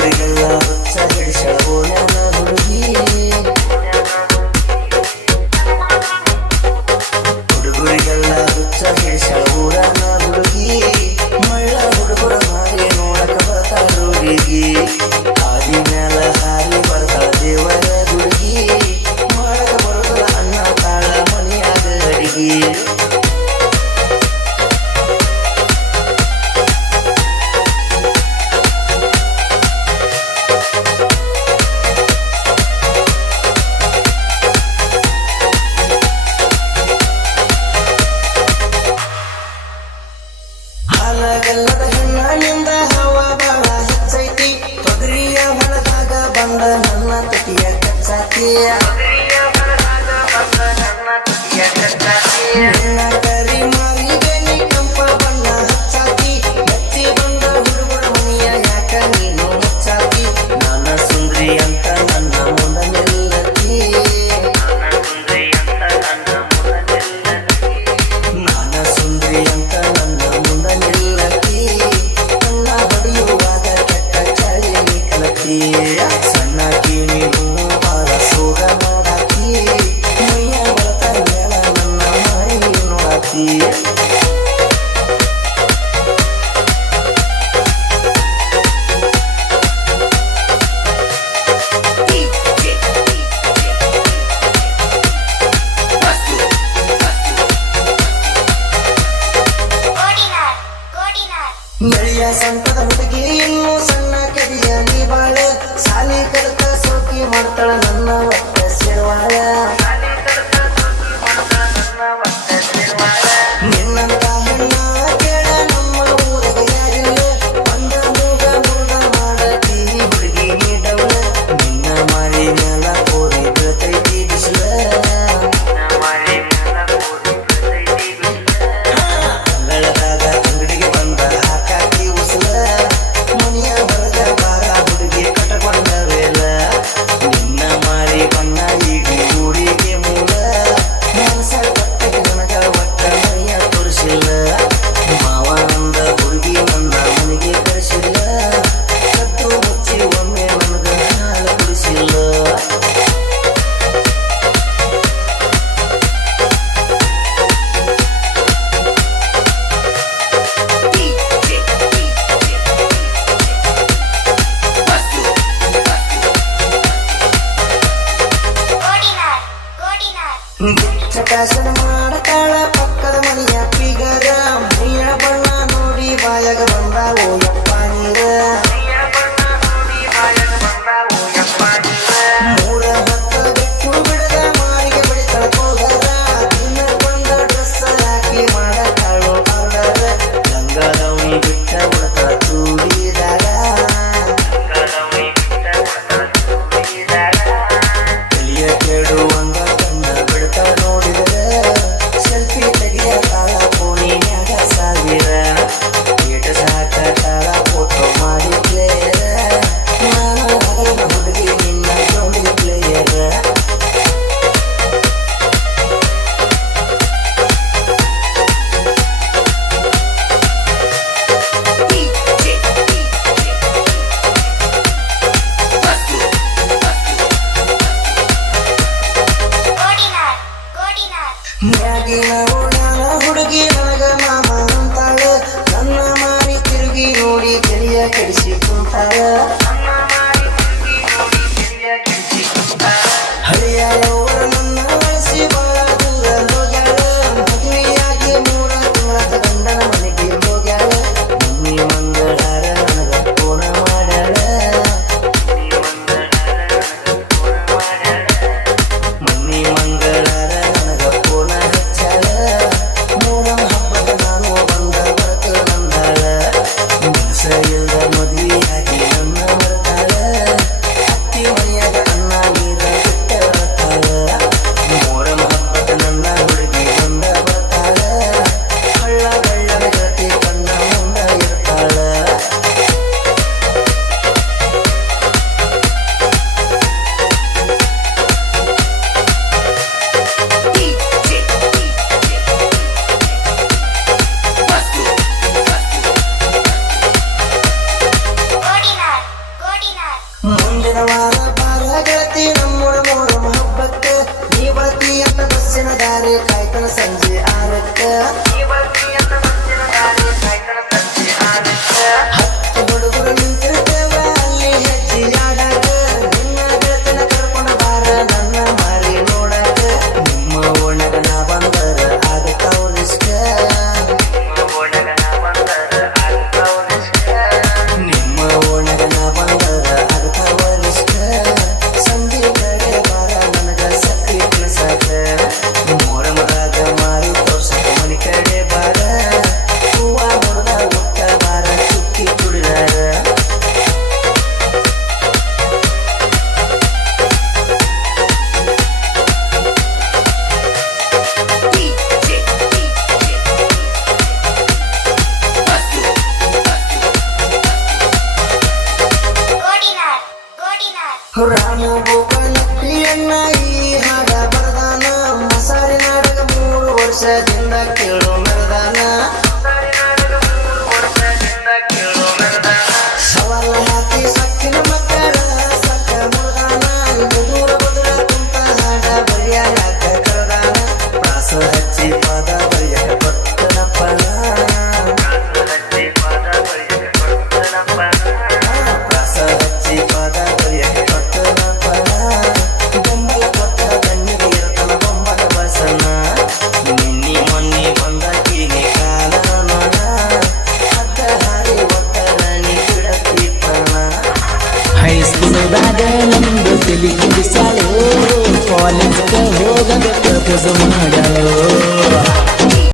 ಹುಡುಗರಿಗೆಲ್ಲ ಹುಚ್ಚ ಹಿಡಿಸಳವೋ ನನ್ನ ಹುಡುಗಿ ಹುಡುಗರಿಗೆಲ್ಲ ಹುಚ್ಚ ಹಿಡಿಸಳವೋ ನನ್ನ ಹುಡುಗಿ ಮಳ್ಳ ಹುಡುಗರ ಮಾರಿ ನೋಡಕ ಬರ್ತಾಳ ಹುಡುಗಿ ಹಾದಿ ಮ್ಯಾಲ ಹಾರಿ ಬರ್ತಾಳ ದೇವರ ಹುಡುಗಿ ಮಾಡಕ ಬರೋದಲ್ಲ ಅನ್ನ ತಾಳ ಮನೆಯಾಗ ಅಡಿಗೆ ಹಾಲಗಲ್ಲದ ಹೆಣ್ಣಿಂದ ಹವ ಬಾಳ ಹೆಚ್ಚೈತಿ ತೊಗರಿಯ ಹೊಲದಾಗ ಬಂದ ನನ್ನ ತುಟಿಯ ಕಚ್ಚಾತಿಯ ನಿನ್ನ ಕರಿ ಮಾರಿಗೆ ನೀ ಕಂಪ ಬಣ್ಣ ಹಚ್ಚಾತಿ ಎತ್ತಿ ಬಂದ ಹುಡುಗರ ಮನೆಯ ಯಾಕ ನೀನು ಮುಚ್ಚಾತಿ ನನ್ನ ಸುಂದ್ರಿ ಅಂತ ನನ್ನ ಮುಂದ ನಿಲ್ಲತಿ ನಾನ ಸುಂದ್ರಿ ಅಂತ ನನ್ನ ಮುಂದ ನಿಲ್ಲತಿ ನನ್ನ ಬಡಿಯುವಾಗ ಕೆಟ್ಟ ಚಳಿ ಕಲತಿ ಸಣ್ಣ ಕಿವಿ ಬಾಳ ಸೋಗ ಮಾಡಾತಿ ಮೈಯ ಬಳತ ಮೇಳ ನನ್ನ ಮೈ ನೋಡಾತಿ ಮಳೆಯ ಸಂಪದ ಹುಡುಗಿ ಇನ್ನೂ ಸಣ್ಣ ಕದಿಯ ನೀ ಬಾಳ ಸಾಲಿ ಕಲಿತ ಸೋಕಿ ಮಾಡ್ತಾಳ ನನ್ನ ಒಟ್ಟ ಸೇರ್ವಾಳ ನಿನ್ನಂತ ಹೆಣ್ಣ ಕೇಳ ನಮ್ಮ ಊರಗ ಯಾರಿಲ್ಲ ಬಂದ ಮೂಗ ಮುರುಡ ಮಾಡತಿ ಹುಡುಗಿ ನೀ ಡವಳ ನಿನ್ನ ಮಾರಿ ಮ್ಯಾಲ ಕೋರಿ ಬೀಳ್ತೈತಿ ಬಿಸಿಲ ಬೆಳದಾಗ ಅಂಗಡಿಗೆ ಬಂದ ಹಾಕಾಕಿ ಉಸಲ ಮನೆಯ ಹೊರಗ ಬಾರ ಹುಡುಗಿ ಕಟಕೊಂಡ ವೇಲ ನಿನ್ನ ಮಾರಿ ಬಣ್ಣ ಈಗಿ ಊರಿಗೆ ಮೂಲ ಮನಸ ಕಟ್ಟಕ್ಕೆ ನನಗ ಒಟ್ಟ ಮೈಯ ತೋರಿಸಿಲ್ಲ ಮಾವ ಅಂದ ಹುಡುಗಿ ನನ್ನ ಮನೆಗೆ ಕರೆಸಿಲ್ಲ ಕದ್ದು ಮುಚ್ಚಿ ಒಮ್ಮೆ ನನಗ ಹಾಲು ಕುಡಿಸಿಲ್ಲ ಫ್ಯಾಷನ್ ಮಾಡತಾಳ ಪಕ್ಕದ ಮನೆಯ ಪಿಗರ ಮೈಯ ಬಣ್ಣ ನೋಡಿ ಬಾಯಾಗ ಬಂದಾವೋ ಯಪ್ಪ ನೀರ ಮೂರ ಹೊತ್ತ ಬೆಕ್ಕು ಬಿಡದ ಮಾರಿಗೆ ಬಡಿತಾಳ ಹೋಗರ ದಿನ ಬಂದ ಡ್ರೆಸ್ ಹಾಕಿ ಮಾಡತಾಳು ಆರ್ಡರ್ ಲಂಗದವನಿ ಬಿಟ್ಟ ಉಡತಾಳ ಚೂಡಿದಾಗ ತಲಿಯ ಕೆಡುವಂಗ ಕಣ್ಣ ಬಿಡ್ತಾಳ ನೋಡಿದರೆ ಸೆಲ್ಫಿ ತೆಗಿಯ ತಾಳ ಫೋನಿನ್ಯಾಗ ಸಾವಿರ ಏಟ ಸಾಕತಾಳ ಫೋಟೋ ಮಾಡಿ ಪ್ಲೇಯರ ನಾನು ಹಗಲಿನ ಹುಡುಗಿ ನಿನ್ನ ಜೋಡಿ ಪ್ಲೇಯರ ಮ್ಯಾಗಿನ ಓಡಾನ ಹುಡುಗಿ ನನಗ ಮಾಮ ಅಂತಾಳ ನನ್ನ ಮಾರಿ ತಿರುಗಿ ನೋಡಿ ತಲೆಯ ಕೆಡಿಸಿ ಕುಂತಾಳ ಹರಿಯಾಳವರ ನನ್ನ ಬಳಸಿ ಬಾಳ ದೂರ ಹೋಗ್ಯಾಳ ಮದುವೆಯಾಗಿ 3 ತಿಂಗಳ ಗಂಡನ ಮನೆಗೆ ಹೋಗ್ಯಾಳ ಮಮ್ಮಿ ಮಂಗಳಾರ ನನಗ ಫೋನ ಮಾಡ್ಯಾಳ ಮಮ್ಮಿ ಮಂಗಳಾರ ನನಗ ಫೋನ ಹಚ್ಚಾಳ ಮೂರಂ ಹಬ್ಬದ ನಾನು ಬಂದ ಬರತ ನಂದಾಳ ಮನಸ ಇಲ್ದ ಮದುವೆ ರಾಮು ಗೋಕರ್ಣಪ್ರಿಯಣ್ಣ ಈ ಹಾಡ ಬರದಾನ ಮಸಾರಿ ನಾಟಕ 3 ವರ್ಷದಿಂದ ಕೇಳೋ ಮೆರದಾನ ಸವಾಲ ಹಾಕಿ ಸಕ್ಕಿನ ಮಕ್ಕಳ ಸಕ್ಕ ಮುರುದಾನ ದೂರ ಬದುರ ಕುಂತ ಹಾಡ ಬರಿಯಾಕ ಕರದಾನ ಪ್ರಾಸ ಹಚ್ಚಿ ಪಾದ ಬರಿಯಕ ಕೊಟ್ಟನಪ್ಪನ ಪ್ರಾಸ ಹಚ್ಚಿ ಪಾದ ಬರಿಯಕ ಕೊಟ್ಟನಪ್ಪನ ಬೆಂಬಲ ಕೊಟ್ಟ ಗಣ್ಯಗೆ ಇರತನ ಬೊಂಬಲ ಬಸನ ನಿನ್ನಿ ಮೊನ್ನಿ ಬಂದಕೀನಿ ಕಾಲ ನೋಡ ಅಡ್ಡ ಹಾರಿ ಒತ್ತರ ನೀ ಬಿಡತಿಪ್ಪನ ಹೈಸ್ಕೂಲ್ದಾಗ ನಮ್ದು ತಲಿ ಕುಡಿಸಾಳು ಕಾಲೇಜ್ಗೆ ಹೋಗಬೇಕು ಮಾಡ್ಯಾಳು